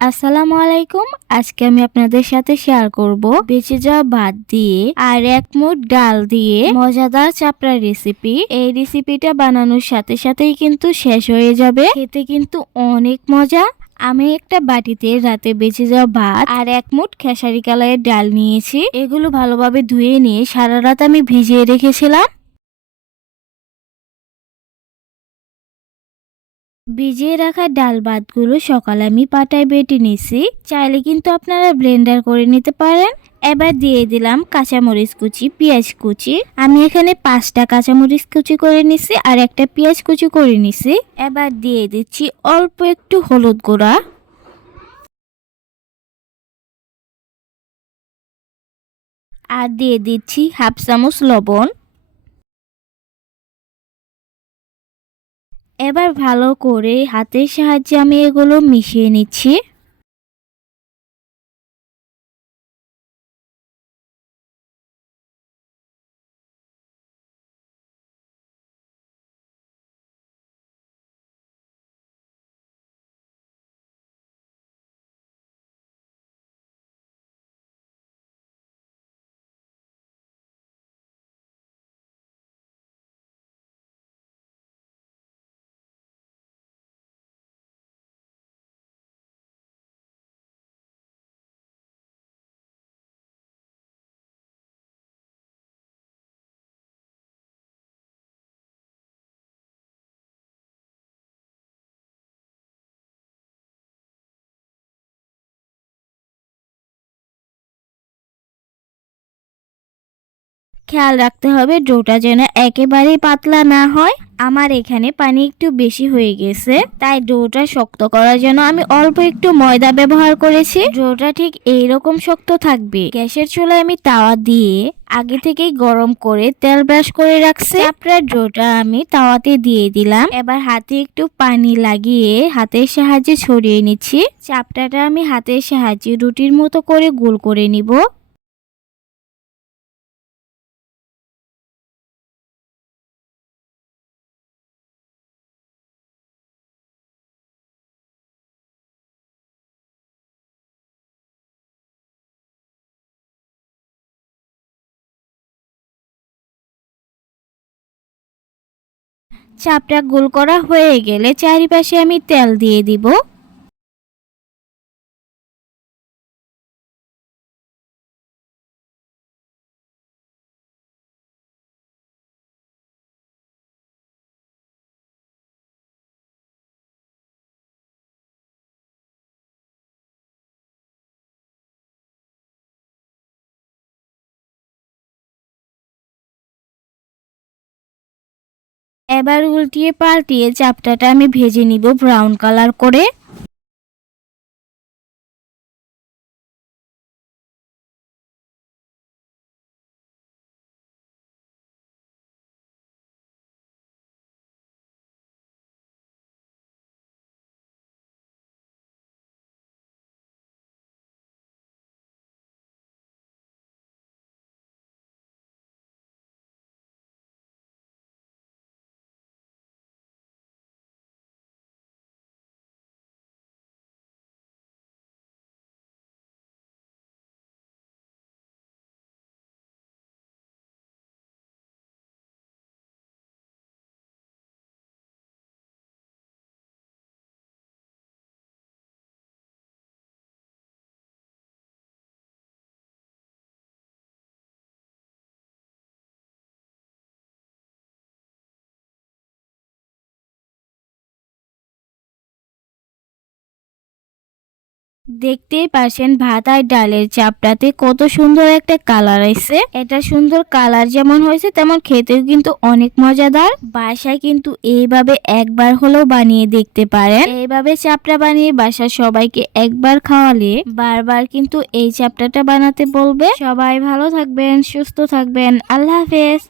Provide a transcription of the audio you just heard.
আসসালামু আলাইকুম। আজকে আমি আপনাদের সাথে শেয়ার করব বেঁচে যাওয়া ভাত দিয়ে আর এক মুঠ ডাল দিয়ে মজাদার চাপড়া রেসিপি এই রেসিপিটা বানানোর সাথে সাথেই কিন্তু শেষ হয়ে যাবে। খেতে কিন্তু অনেক মজা। আমি একটা বাটিতে রাতে বেঁচে যাওয়া ভাত আর এক মুঠ খেসারি কালারের ডাল নিয়েছি। এগুলো ভালোভাবে ধুয়ে নিয়ে সারা রাত আমি ভিজিয়ে রেখেছিলাম। ভিজিয়ে রাখা ডাল ভাতগুলো সকালে আমি পাটায় বেটে নিছি। চাইলে কিন্তু আপনারা ব্লেন্ডার করে নিতে পারেন। এবার দিয়ে দিলাম কাঁচামরিচ কুচি, পেঁয়াজ কুচি। আমি এখানে পাঁচটা কাঁচামরিচ কুচি করে নিছি আর একটা পেঁয়াজ কুচি করে নিছি। এবার দিয়ে দিচ্ছি অল্প একটু হলুদ গুঁড়া। আর দিয়ে দিচ্ছি হাফ চামচ লবণ। এবার ভালো করে হাতের সাহায্যে আমি এগুলো মিশিয়ে নিচ্ছি। খেয়াল রাখতে হবে ডোটা যেন একেবারেই পাতলা না হয়। আমার এখানে পানি একটু বেশি হয়ে গেছে। তাই ডোটা শক্ত করার জন্য আমি অল্প একটু ময়দা ব্যবহার করেছি। ডোটা ঠিক এইরকম শক্ত থাকবে। গ্যাসের চুলায় আমি তাওয়া দিয়ে আগে থেকেই গরম করে তেল ব্রাশ করে রাখছি। আপনার ডোটা আমি তাওয়াতে দিয়ে দিলাম। এবার হাতে একটু পানি লাগিয়ে হাতের সাহায্যে ছড়িয়ে নিচ্ছি। চাপটাটা আমি হাতের সাহায্যে রুটির মতো করে গোল করে নিব। চাপটা গোল করা হয়ে গেলে চারিপাশে আমি তেল দিয়ে দিব। এবার উল্টিয়ে পাল্টিয়ে চাপটাটা আমি ভেজে নিব ব্রাউন কালার করে। দেখতেই পাচ্ছেন ভাত আর ডালের চাপটাতে কত সুন্দর একটা কালার এসে এটা সুন্দর কালার যেমন হয়েছে, তেমন খেতেও কিন্তু অনেক মজাদার। বাসায় কিন্তু এইভাবে একবার হলেও বানিয়ে দেখতে পারেন। এইভাবে চাপটা বানিয়ে বাসার সবাইকে একবার খাওয়ালে বারবার কিন্তু এই চাপটাটা বানাতে বলবে। সবাই ভালো থাকবেন, সুস্থ থাকবেন। আল্লাহ হাফেজ।